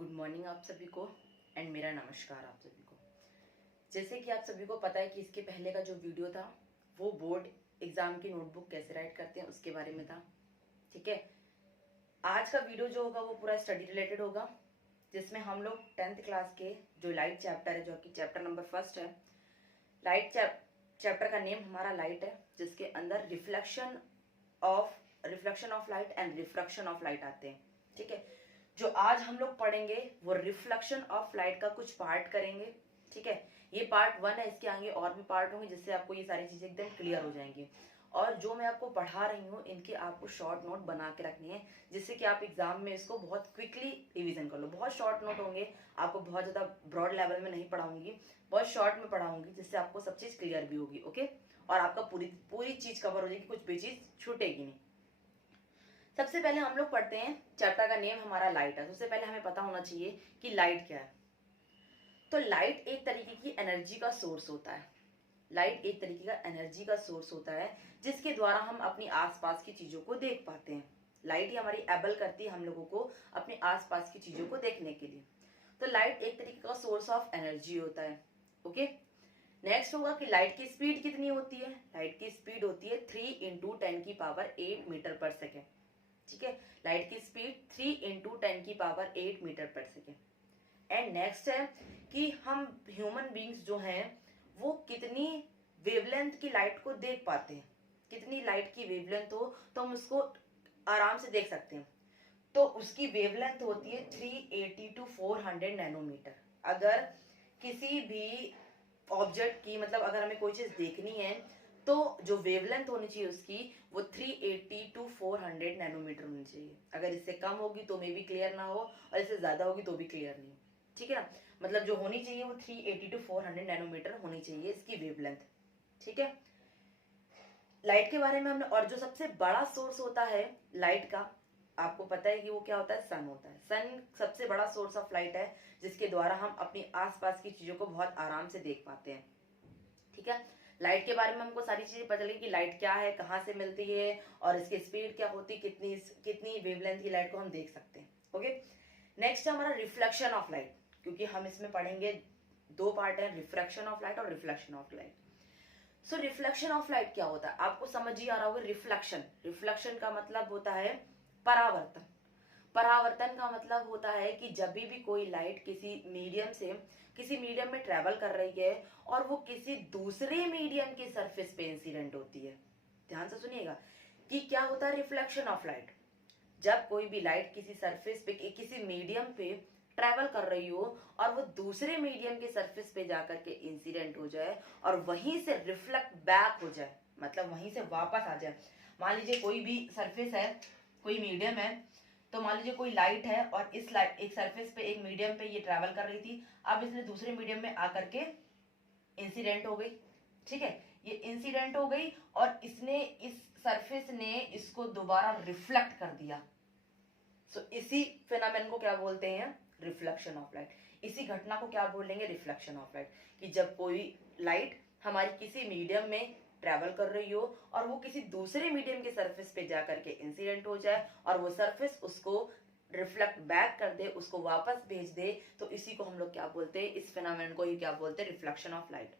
Good morning आप सभी को एंड मेरा नमस्कार आप सभी को। जैसे कि आप सभी को पता है कि इसके पहले का जो वीडियो था वो बोर्ड एग्जाम की नोटबुक कैसे राइट करते हैं उसके बारे में था। ठीक है, आज का वीडियो जो होगा वो पूरा स्टडी रिलेटेड होगा, जिसमें हम लोग 10th क्लास के जो लाइट चैप्टर है, जो कि चैप्टर नंबर 1 है। लाइट चैप्टर का नेम हमारा लाइट है, जिसके अंदर reflection of light and refraction of light आते हैं। ठीक है, जो आज हम लोग पढ़ेंगे वो रिफ्लेक्शन ऑफ लाइट का कुछ पार्ट करेंगे। ठीक है, ये पार्ट 1 है, इसके आगे और भी पार्ट होंगे जिससे आपको ये सारी चीजें एकदम क्लियर हो जाएंगी। और जो मैं आपको पढ़ा रही हूँ इनके आपको शॉर्ट नोट बना के रखनी है, जिससे कि आप एग्जाम में इसको बहुत क्विकली रिवीजन कर लो। बहुत शॉर्ट नोट होंगे, आपको बहुत ज्यादा ब्रॉड लेवल में नहीं पढ़ाऊंगी, बहुत शॉर्ट में पढ़ाऊंगी, जिससे आपको सब चीज क्लियर भी होगी। ओके, और आपका पूरी चीज कवर हो जाएगी, कुछ भी चीज छूटेगी नहीं। सबसे पहले हम लोग पढ़ते हैं, चैप्टर का नेम हमारा लाइट है। सबसे पहले हमें पता होना चाहिए कि लाइट क्या है। तो लाइट एक तरीके की एनर्जी का सोर्स होता है। लाइट एक तरीके का एनर्जी का सोर्स होता है जिसके द्वारा हम अपनी आसपास की चीजों को देख पाते हैं। लाइट ही हमारी एबल करती है हम लोगों को अपने आसपास की चीजों को देखने के लिए। तो लाइट एक तरीके का सोर्स ऑफ एनर्जी होता है। ओके, नेक्स्ट होगा कि लाइट की स्पीड कितनी होती है। लाइट की स्पीड होती है 3 × 10⁸ मीटर पर सेकेंड। ठीक है, लाइट की स्पीड 3 × 10⁸ मीटर पर सेकेंड। एंड नेक्स्ट है कि हम ह्यूमन बींग्स जो हैं वो कितनी वेवलेंथ की लाइट को देख पाते हैं। कितनी लाइट की वेवलेंथ हो तो हम उसको आराम से देख सकते हैं। तो उसकी वेवलेंथ होती है 380 to 400 नैनोमीटर। अगर किसी भी ऑब्जेक्ट की, मतलब अगर हमें कोई चीज देखनी है तो जो वेवलेंथ होनी चाहिए उसकी वो 380 to 400 नैनोमीटर होनी चाहिए। अगर इससे कम होगी तो मे भी क्लियर ना हो, और इससे ज्यादा होगी तो भी क्लियर नहीं। ठीक है ना, मतलब जो होनी चाहिए वो 380 to 400 नैनोमीटर होनी चाहिए इसकी वेवलेंथ। ठीक है, लाइट के बारे में हमने, और जो सबसे बड़ा सोर्स होता है लाइट का, आपको पता है कि वो क्या होता है, सन होता है। सन सबसे बड़ा सोर्स ऑफ लाइट है जिसके द्वारा हम अपनी आसपास की चीजों को बहुत आराम से देख पाते हैं। ठीक है, लाइट के बारे में हमको सारी चीजें पता चली कि लाइट क्या है, कहाँ से मिलती है और इसकी स्पीड क्या होती है, कितनी वेवलेंथ की लाइट को हम देख सकते हैं। ओके, नेक्स्ट है हमारा रिफ्लेक्शन ऑफ लाइट, क्योंकि हम इसमें पढ़ेंगे 2 पार्ट है, रिफ्रैक्शन ऑफ लाइट और reflection of light. So reflection of light क्या होता है, आपको समझ ही आ रहा होगा। रिफ्लेक्शन का मतलब होता है परावर्तन। परावर्तन का मतलब होता है कि जब भी कोई लाइट किसी मीडियम में ट्रेवल कर रही है और वो किसी दूसरे मीडियम के सरफेस पे इंसिडेंट होती है। ध्यान से सुनिएगा कि क्या होता है रिफ्लेक्शन ऑफ लाइट। जब कोई भी लाइट किसी सरफेस पे, किसी मीडियम पे ट्रेवल कर रही हो और वो दूसरे मीडियम के सरफेस पे जाकर के इंसिडेंट हो जाए और वहीं से रिफ्लेक्ट बैक हो जाए, मतलब वहीं से वापस आ जाए। मान लीजिए कोई भी सरफेस है, कोई मीडियम है, तो मान लीजिए कोई लाइट है और इस लाइट एक सरफेस पे, एक मीडियम पे ये ट्रैवल कर रही थी, अब इसने दूसरे मीडियम में आकर के इंसिडेंट हो गई। ठीक है, ये इंसिडेंट हो गई और इसने, इस सरफेस ने इसको दोबारा रिफ्लेक्ट कर दिया। सो इसी फिनोमेनन को क्या बोलते हैं, रिफ्लेक्शन ऑफ लाइट। इसी घटना को क्या बोलेंगे, रिफ्लेक्शन ऑफ लाइट। कि जब कोई लाइट हमारी किसी मीडियम में ट्रेवल कर रही हो और वो किसी दूसरे मीडियम के सरफेस पे जाकर के इंसिडेंट हो जाए और वो सरफेस उसको रिफ्लेक्ट बैक कर दे, उसको वापस भेज दे, तो इसी को हम लोग क्या बोलते हैं, इस फिनोमेनन को ही क्या बोलते हैं, रिफ्लेक्शन ऑफ लाइट।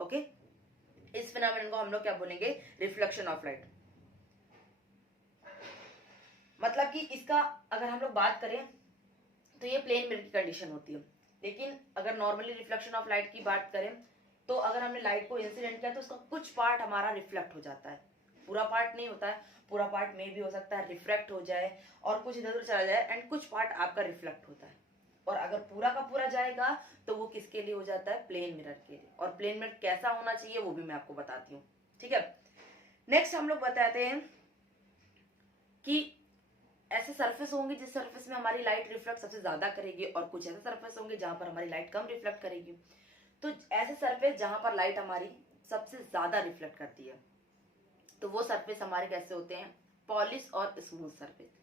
ओके, इस फिनोमेनन को हम लोग क्या बोलेंगे, रिफ्लेक्शन ऑफ लाइट। मतलब कि इसका अगर हम लोग बात करें तो ये प्लेन मिरर की कंडीशन होती है। लेकिन अगर नॉर्मली रिफ्लेक्शन ऑफ लाइट की बात करें तो अगर हमने लाइट को इंसिडेंट किया तो उसका कुछ पार्ट हमारा रिफ्लेक्ट हो जाता है, पूरा पार्ट नहीं होता है। पूरा पार्ट में भी हो सकता है रिफ्लेक्ट हो जाए और कुछ इधर उधर चला जाए, एंड कुछ पार्ट आपका रिफ्लेक्ट होता है। और अगर पूरा का पूरा जाएगा तो वो किसके लिए हो जाता है, प्लेन मिरर के लिए। और प्लेन मिरर कैसा होना चाहिए वो भी मैं आपको बताती हूँ। ठीक है, नेक्स्ट हम लोग बताते हैं कि ऐसे सरफेस होंगे जिस सरफेस में हमारी लाइट रिफ्लेक्ट सबसे ज्यादा करेगी, और कुछ ऐसे सरफेस होंगे जहां पर हमारी लाइट कम रिफ्लेक्ट करेगी। तो ऐसे सरफेस जहां पर लाइट हमारी सबसे ज्यादा रिफ्लेक्ट करती है, तो वो सरफेस हमारे कैसे होते हैं, पॉलिश और स्मूथ सरफेस।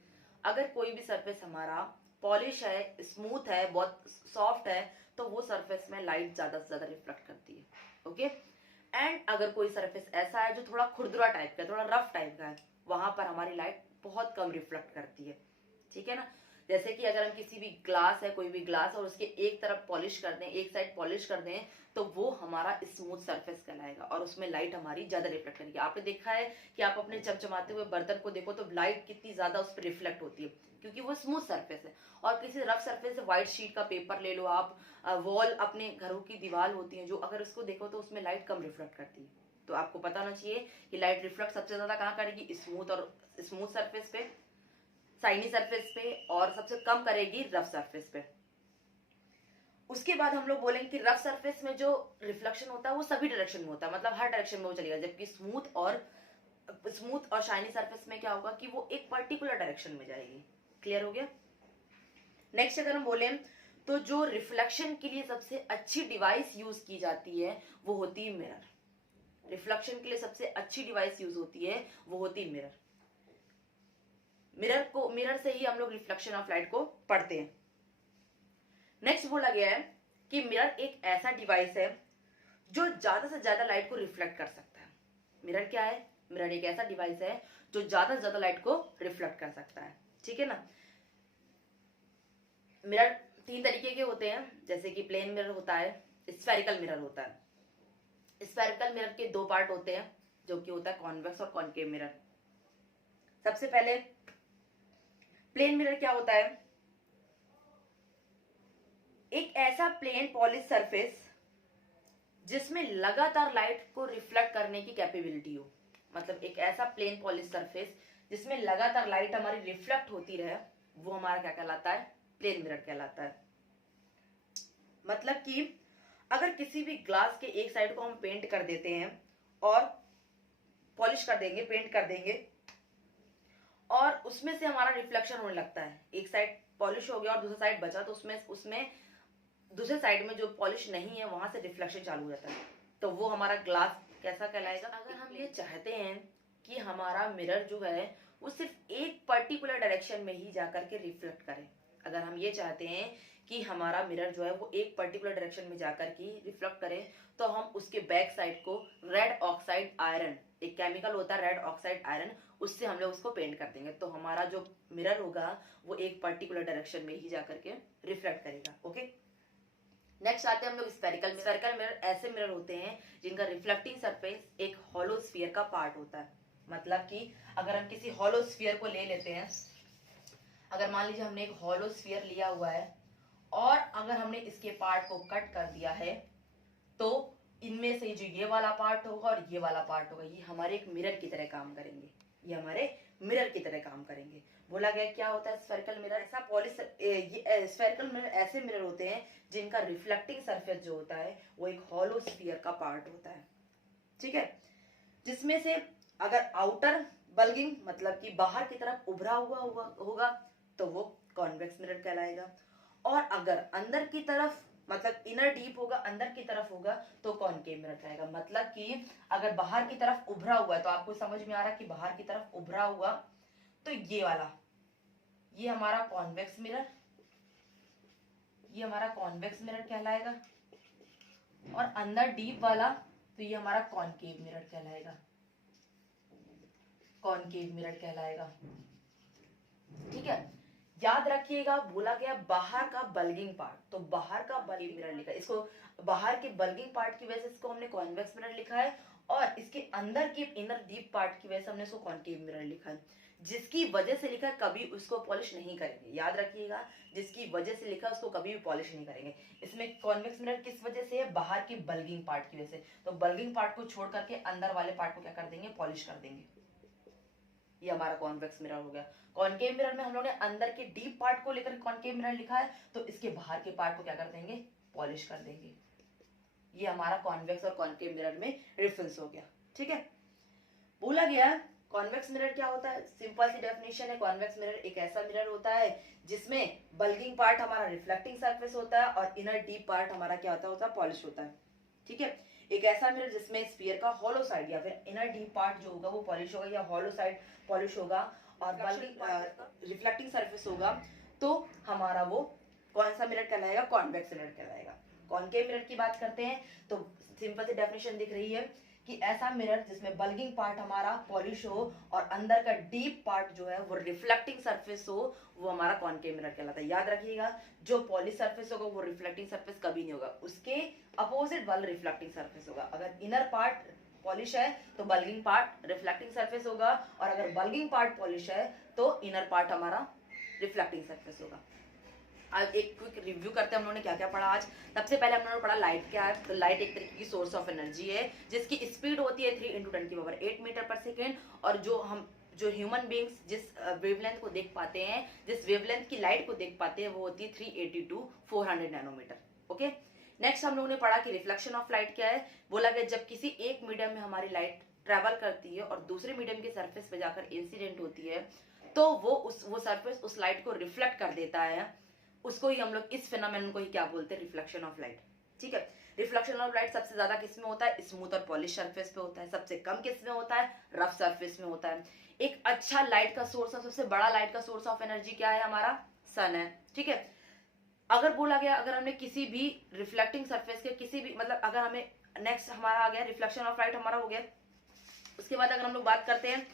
अगर कोई भी सरफेस हमारा पॉलिश है, स्मूथ है, बहुत सॉफ्ट है, तो वो सरफेस में लाइट ज्यादा से ज्यादा रिफ्लेक्ट करती है। ओके, एंड अगर कोई सरफेस ऐसा है जो थोड़ा खुरदुरा टाइप का, थोड़ा रफ टाइप का है, वहां पर हमारी लाइट बहुत कम रिफ्लेक्ट करती है। ठीक है ना, जैसे कि अगर हम किसी भी ग्लास है, कोई भी ग्लास और उसके एक तरफ पॉलिश कर दें, एक साइड पॉलिश कर दें, तो वो हमारा स्मूथ सरफेस कहलाएगा और उसमें लाइट हमारी ज्यादा रिफ्लेक्ट करेगी। आपने देखा है कि आप अपने चमचमाते हुए बर्तन को देखो तो लाइट कितनी ज्यादा उस पर रिफ्लेक्ट होती है, क्योंकि वो स्मूथ सरफेस है। और किसी रफ सरफेस से, व्हाइट शीट का पेपर ले लो आप, वॉल, अपने घरों की दीवार होती है जो, अगर उसको देखो तो उसमें लाइट कम रिफ्लेक्ट करती है। तो आपको पता होना चाहिए कि लाइट रिफ्लेक्ट सबसे ज्यादा कहाँ करेगी, स्मूथ सरफेस पे, शाइनी सरफेस पे, और सबसे कम करेगी रफ सरफेस पे। उसके बाद हम लोग बोलेंगे कि रफ सरफेस में जो रिफ्लेक्शन होता है वो सभी डायरेक्शन में होता है, मतलब हर डायरेक्शन में वो चलेगा, जबकि स्मूथ और शाइनी सरफेस में क्या होगा कि वो एक पर्टिकुलर डायरेक्शन में जाएगी। क्लियर हो गया। नेक्स्ट अगर हम बोले तो जो रिफ्लेक्शन के लिए सबसे अच्छी डिवाइस यूज की जाती है वो होती है मिरर। रिफ्लेक्शन के लिए सबसे अच्छी डिवाइस यूज होती है वो होती है मिरर। मिरर से ही हम लोग रिफ्लेक्शन ऑफ लाइट को पढ़ते हैं। नेक्स्ट बोला गया है कि मिरर एक ऐसा डिवाइस है जो ज्यादा से ज्यादा लाइट को रिफ्लेक्ट कर सकता है। मिरर क्या है? मिरर एक ऐसा डिवाइस है जो ज्यादा से ज्यादा लाइट को रिफ्लेक्ट कर सकता है। ठीक है ना। मिरर 3 तरीके के होते हैं, जैसे कि प्लेन मिरर होता है, स्फेरिकल मिरर होता है। स्फेरिकल मिरर के 2 पार्ट होते हैं, जो कि होता है कॉन्वेक्स और कॉनकेव मिरर। सबसे पहले प्लेन मिरर क्या होता है? एक ऐसा प्लेन पॉलिश सरफेस जिसमें लगातार लाइट को रिफ्लेक्ट करने की कैपेबिलिटी हो। मतलब एक ऐसा प्लेन पॉलिश सरफेस जिसमें लगातार लाइट हमारी रिफ्लेक्ट होती रहे, वो हमारा क्या कहलाता है? प्लेन मिरर कहलाता है। मतलब कि अगर किसी भी ग्लास के एक साइड को हम पेंट कर देते हैं और पॉलिश कर देंगे, पेंट कर देंगे, और उसमें से हमारा रिफ्लेक्शन होने लगता है, एक साइड पॉलिश हो गया और दूसरा साइड बचा, तो उसमें दूसरे साइड में जो पॉलिश नहीं है वहां से रिफ्लेक्शन चालू हो जाता है, तो वो हमारा ग्लास कैसा कहलाएगा? अगर हम ये चाहते हैं कि हमारा मिरर जो है वो सिर्फ एक पर्टिकुलर डायरेक्शन में ही जाकर के रिफ्लेक्ट करे, अगर हम ये चाहते हैं कि हमारा मिरर जो है वो एक पर्टिकुलर डायरेक्शन में जाकर के रिफ्लेक्ट करे, तो हम उसके बैक साइड को रेड ऑक्साइड आयरन, एक केमिकल होता है रेड ऑक्साइड आयरन, उससे हम लोग उसको पेंट कर देंगे, तो हमारा जो मिरर होगा वो एक पर्टिकुलर डायरेक्शन में ही जाकर के रिफ्लेक्ट करेगा। ओके। नेक्स्ट आते हैं हम लोग स्फेरिकल मिरर। स्फेरिकल मिरर ऐसे मिरर होते हैं जिनका रिफ्लेक्टिंग सरफेस एक हॉलो स्फीयर का पार्ट होता है। मतलब कि अगर हम किसी हॉलो स्फीयर को ले लेते हैं, अगर मान लीजिए हमने एक हॉलो स्फीयर लिया हुआ है और अगर हमने इसके पार्ट को कट कर दिया है, तो इनमें से जो ये वाला पार्ट होगा और ये वाला पार्ट होगा, ये हमारे एक मिरर की तरह काम करेंगे, ये हमारे मिरर की तरह काम करेंगे। बोला गया क्या होता है स्फेरिकल मिरर? ऐसा स्फेरिकल मिरर ऐसे मिरर होते हैं जिनका रिफ्लेक्टिंग सरफेस जो होता है वो एक हॉलो स्फीयर का पार्ट होता है। ठीक है। जिसमें से अगर आउटर बल्गिंग, मतलब कि बाहर की तरफ उभरा हुआ होगा तो वो कॉन्वेक्स मिरर कहलाएगा, और अगर अंदर की तरफ, मतलब इनर डीप होगा, अंदर की तरफ होगा, तो कॉनकेव मिरर कहलाएगा। मतलब कि अगर बाहर की तरफ उभरा हुआ है, तो आपको समझ में आ रहा है कि बाहर की तरफ उभरा हुआ, तो ये वाला, ये हमारा कॉन्वेक्स मिरर, ये हमारा कॉन्वेक्स मिरर कहलाएगा, और अंदर डीप वाला तो ये हमारा कॉनकेव मिरर कहलाएगा, कॉनकेव मिरर कहलाएगा। ठीक है। याद रखिएगा, बोला गया बाहर का बल्गिंग पार्ट, तो बाहर का बल्गिंग मिरर लिखा है, इसको बाहर के बल्गिंग पार्ट की वजह से इसको हमने कॉन्वेक्स मिरर लिखा है, और इसके अंदर के इनर डीप पार्ट की वजह से हमने इसको कॉनकेव मिरर लिखा है। जिसकी वजह से लिखा, कभी उसको पॉलिश नहीं करेंगे, याद रखिएगा, जिसकी वजह से लिखा उसको कभी भी पॉलिश नहीं करेंगे। इसमें कॉन्वेक्स मिरर किस वजह से है? बाहर के बल्गिंग पार्ट की वजह से, तो बल्गिंग पार्ट को छोड़ करके अंदर वाले पार्ट को क्या कर देंगे? पॉलिश कर देंगे। ये हमारा कॉन्वेक्स मिरर हो गया। कॉनकेव मिरर में हम लोगों ने अंदर के डीप पार्ट को लेकर कॉनकेव मिरर लिखा है, तो इसके बाहर के पार्ट को क्या कर देंगे? पॉलिश कर देंगे। ये हमारा कॉन्वेक्स और कॉनकेव मिरर में डिफरेंस हो गया। ठीक है। बोला गया कॉन्वेक्स मिरर क्या होता है? सिंपल सी डेफिनेशन है, कॉन्वेक्स मिरर एक ऐसा मिरर होता है जिसमें बल्गिंग पार्ट हमारा रिफ्लेक्टिंग सरफेस होता है और इनर डीप पार्ट हमारा क्या होता है? पॉलिश होता है। ठीक है। एक ऐसा मिरर जिसमें स्फीयर का हॉलो साइड या फिर इनर डीप पार्ट जो होगा वो पॉलिश होगा, या हॉलो साइड पॉलिश होगा और बल्गिंग रिफ्लेक्टिंग सरफेस होगा, तो हमारा वो कौन सा मिरर कहलाएगा? कॉन्वेक्स मिरर कहलाएगा। कॉनकेव मिरर की बात करते हैं तो सिंपल सी डेफिनेशन दिख रही है कि ऐसा मिरर जिसमें बल्गिंग पार्ट हमारा पॉलिश हो और अंदर का डीप पार्ट जो है वो रिफ्लेक्टिंग सरफेस हो, वो हमारा कॉनकेव मिरर कहलाता है। याद रखिएगा, जो पॉलिश सरफेस होगा वो रिफ्लेक्टिंग सरफेस कभी नहीं होगा, उसके अपोजिट वाला रिफ्लेक्टिंग सरफेस होगा। अगर इनर पार्ट पॉलिश है तो बल्गिंग पार्ट रिफ्लेक्टिंग सरफेस होगा, और अगर बल्गिंग पार्ट पॉलिश है तो इनर पार्ट हमारा रिफ्लेक्टिंग सरफेस होगा। आज एक क्विक रिव्यू करते हैं हम लोगों ने क्या क्या पढ़ा आज। सबसे पहले हम लोगों ने पढ़ा लाइट क्या है। तो लाइट एक तरीके की सोर्स ऑफ एनर्जी है जिसकी स्पीड होती है 3 × 10⁸ मीटर पर सेकेंड, और जो ह्यूमन बींग्स जिस वेवलेंथ को देख पाते हैं, जिस वेवलेंथ की लाइट को देख पाते हैं, वो होती है 380 to 400 नैनोमीटर। ओके, नेक्स्ट हम लोगों ने पढ़ा कि रिफ्लेक्शन ऑफ लाइट क्या है। बोला गया जब किसी एक मीडियम में हमारी लाइट ट्रेवल करती है और दूसरे मीडियम के सरफेस पे जाकर इंसिडेंट होती है तो वो सरफेस उस लाइट को रिफ्लेक्ट कर देता है, उसको ही हम लोग, इस फिनोमेनन को ही क्या बोलते हैं, रिफ्लेक्शन ऑफ लाइट। ठीक है, रिफ्लेक्शन ऑफ लाइट सबसे ज्यादा किस में होता है, स्मूथ और पॉलिश सरफेस पे होता है। सबसे कम किस में होता है, रफ सरफेस में होता है। एक अच्छा लाइट का सोर्स ऑफ, सबसे बड़ा लाइट का सोर्स ऑफ एनर्जी क्या है, हमारा सन है। ठीक है, अगर बोला गया, अगर हमने किसी भी रिफ्लेक्टिंग सरफेस के किसी भी, मतलब अगर हमें नेक्स्ट हमारा आ गया रिफ्लेक्शन ऑफ लाइट हमारा हो गया। उसके बाद अगर हम लोग बात करते हैं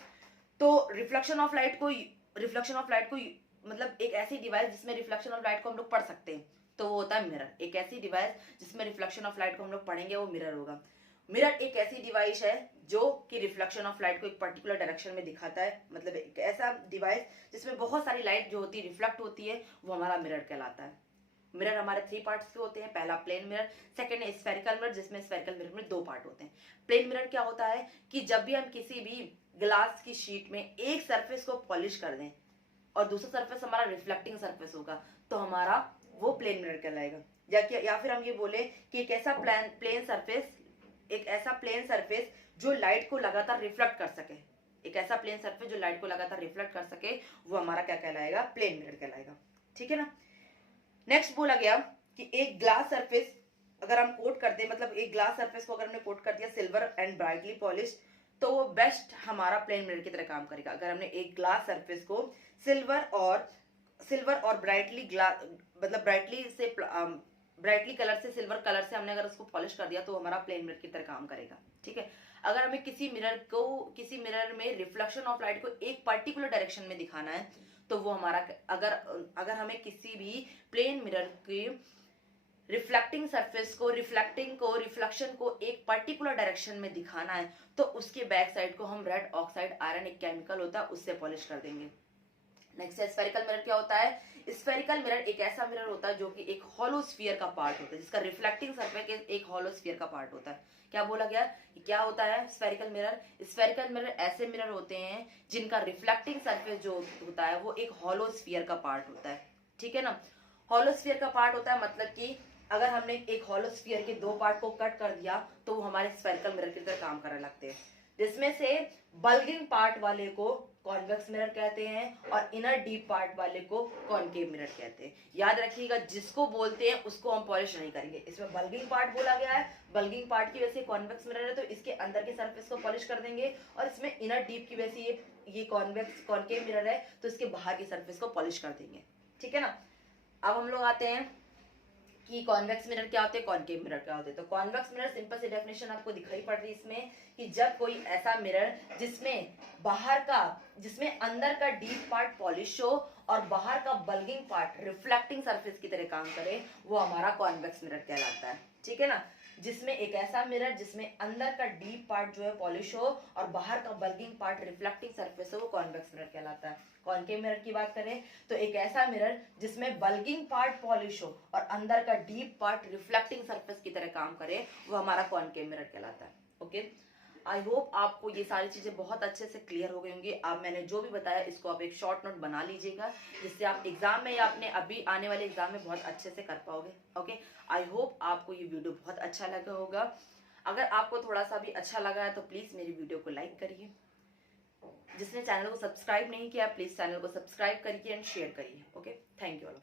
तो रिफ्लेक्शन ऑफ लाइट को मतलब एक ऐसी डिवाइस जिसमें रिफ्लेक्शन ऑफ लाइट को हम लोग पढ़ सकते हैं तो वो होता है मिरर। एक ऐसी डिवाइस जिसमें रिफ्लेक्शन ऑफ लाइट को हम लोग पढ़ेंगे वो मिरर होगा। मिरर एक ऐसी डिवाइस है जो कि रिफ्लेक्शन ऑफ लाइट को एक पर्टिकुलर डायरेक्शन में दिखाता है, मतलब एक ऐसा डिवाइस जिसमें बहुत सारी लाइट जो होती है रिफ्लेक्ट होती है, वो हमारा मिरर कहलाता है। मिरर हमारे 3 पार्ट्स के होते हैं। पहला प्लेन मिरर, सेकंड है स्फेरिकल मिरर जिसमें स्फेरिकल मिरर में 2 पार्ट होते हैं। प्लेन मिरर क्या होता है कि जब भी हम किसी भी ग्लास की शीट में एक सरफेस को पॉलिश कर दें और दूसरा सरफेस हमारा रिफ्लेक्टिंग सरफेस होगा तो हमारा वो प्लेन मिरर कहलाएगा। या फिर हम ये बोले कि एक ऐसा प्लेन सरफेस जो लाइट को लगातार रिफ्लेक्ट कर सके, एक ऐसा प्लेन सरफेस जो लाइट को लगातार रिफ्लेक्ट कर सके, वो हमारा क्या कहलाएगा, प्लेन मिरर कहलाएगा। ठीक है ना। नेक्स्ट बोला गया कि एक ग्लास सरफेस अगर हम कोट कर दें, मतलब एक ग्लास सरफेस को अगर हमने कोट कर दिया सिल्वर एंड ब्राइटली पॉलिश, तो वो बेस्ट हमारा प्लेन मिरर की तरह काम करेगा। अगर हमने एक ग्लास सरफेस को सिल्वर और ब्राइटली मतलब ब्राइटली कलर से, सिल्वर कलर से हमने अगर उसको पॉलिश कर दिया तो हमारा प्लेन मिरर की तरह काम करेगा। ठीक है, अगर हमें किसी मिरर में रिफ्लेक्शन ऑफ लाइट को एक पर्टिकुलर डायरेक्शन में दिखाना है तो वो हमारा, अगर हमें किसी भी प्लेन मिरर की रिफ्लेक्टिंग सरफेस को रिफ्लेक्शन को एक पर्टिकुलर डायरेक्शन में दिखाना है तो उसके बैक साइड को हम रेड ऑक्साइड आयरन, एक केमिकल होता है, उससे पॉलिश कर देंगे। नेक्स्ट स्फेरिकल मिरर क्या होता है। स्फेरिकल मिरर एक ऐसा मिरर होता है जो कि एक हॉलो स्फीयर का पार्ट होता है, जिसका रिफ्लेक्टिंग सरफेस एक हॉलो स्फीयर का पार्ट होता है। क्या बोला गया, क्या होता है स्फेरिकल मिरर ऐसे मिरर होते हैं जिनका रिफ्लेक्टिंग सरफेस जो होता है वो एक हॉलो स्फीयर का पार्ट होता है। ठीक है ना, हॉलो स्फीयर का पार्ट होता है, मतलब कि अगर हमने एक हॉलो स्फीयर के 2 पार्ट को कट कर दिया तो वो हमारे स्फेरिकल मिरर की तरह काम करने लगते हैं, जिसमें से बल्गिंग पार्ट वाले को कॉन्वेक्स मिरर कहते हैं और इनर डीप पार्ट वाले को कॉनकेव मिरर कहते हैं। याद रखिएगा, जिसको बोलते हैं उसको हम पॉलिश नहीं करेंगे। इसमें बल्गिंग पार्ट बोला गया है, बल्गिंग पार्ट की वजह से कॉन्वेक्स मिरर है तो इसके अंदर के सरफेस को पॉलिश कर देंगे, और इसमें इनर डीप की वजह से ये कॉनकेव मिरर है तो इसके बाहर के सरफेस को पॉलिश कर देंगे। ठीक है ना। अब हम लोग आते हैं कि कॉन्वेक्स मिरर क्या होते हैं, कॉनकेव मिरर क्या होते हैं। तो कॉन्वेक्स मिरर सिंपल सी डेफिनेशन आपको दिखाई पड़ रही है इसमें कि जब कोई ऐसा मिरर जिसमें अंदर का डीप पार्ट पॉलिश हो और बाहर का बल्गिंग पार्ट रिफ्लेक्टिंग सरफेस की तरह काम करे, वो हमारा कॉन्वेक्स मिरर कहलाता है। ठीक है ना, जिसमें एक ऐसा मिरर जिसमें अंदर का डीप पार्ट जो है पॉलिश हो और बाहर का बल्गिंग पार्ट रिफ्लेक्टिंग सरफेस हो, वो कॉन्वेक्स मिरर कहलाता है। कॉनकेव मिरर की बात करें तो एक ऐसा मिरर जिसमें बल्गिंग पार्ट पॉलिश हो और अंदर का डीप पार्ट रिफ्लेक्टिंग सरफेस की तरह काम करे, वो हमारा कॉनकेव मिरर कहलाता है। ओके, आई होप आपको ये सारी चीजें बहुत अच्छे से क्लियर हो गई होंगी। अब मैंने जो भी बताया इसको आप एक शॉर्ट नोट बना लीजिएगा, जिससे आप एग्जाम में या अपने अभी आने वाले एग्जाम में बहुत अच्छे से कर पाओगे। ओके, आई होप आपको ये वीडियो बहुत अच्छा लगा होगा। अगर आपको थोड़ा सा भी अच्छा लगा है तो प्लीज मेरी वीडियो को लाइक करिए। जिसने चैनल को सब्सक्राइब नहीं किया प्लीज चैनल को सब्सक्राइब करिए एंड शेयर करिए। Okay, thank you all.